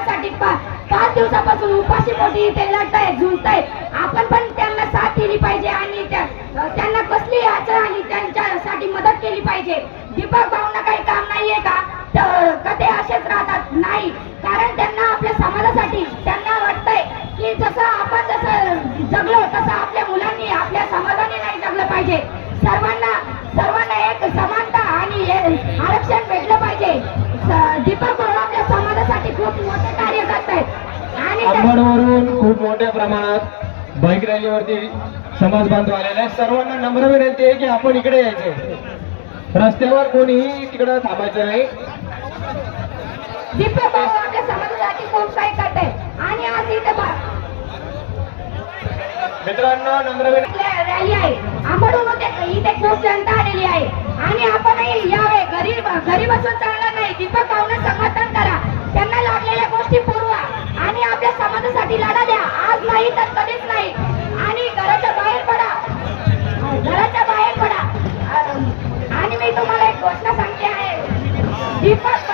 गरिबांसाठी पाच दिवसापासून उपाशी पोटी इथे लढतायत झुंजतायत. आपण पण त्यांना साथ दिली पाहिजे आणि त्यांना कसली अडचण आली त्यांच्यासाठी मदत केली पाहिजे. दीपक भाऊंना काही काम नाहीये का? तर ते असेच राहतात. नाही. कारण त्यांना आपल्या समाजासाठी त्यांना वाटतंय की जसं आपण जसं जगलो तसं आपल्या मुलांनी आपल्या समाजाने नाही जगलं पाहिजे. सर्वांना खूप मोठे कार्य करत आहेत आणि त्या- अंबडवरून खूप मोठ्या प्रमाणात बाईक रॅलीवरती समाज बांधव आलेला आहे सर्वांना नम्र विनंती आहे की आपण इकडे यायचे. रस्त्यावर कोणीही तिकडे थांबायचं नाही. समाजासाठी खूप काही आणि आज इथे मित्रांनो नम्र विनंती रॅली आहे. होते. इथे खूप जनता आलेली आहे. आणि आपणही यावे गरीब गरीब असून चालणार नाही. दीपक गोष्टी पुरवा. आणि आपल्या समाजासाठी लढा द्या. आज नाही तर कधीच नाही. आणि घराच्या बाहेर पडा. घराच्या बाहेर पडा. आणि मी तुम्हाला एक घोषणा सांगते आहे. दीपक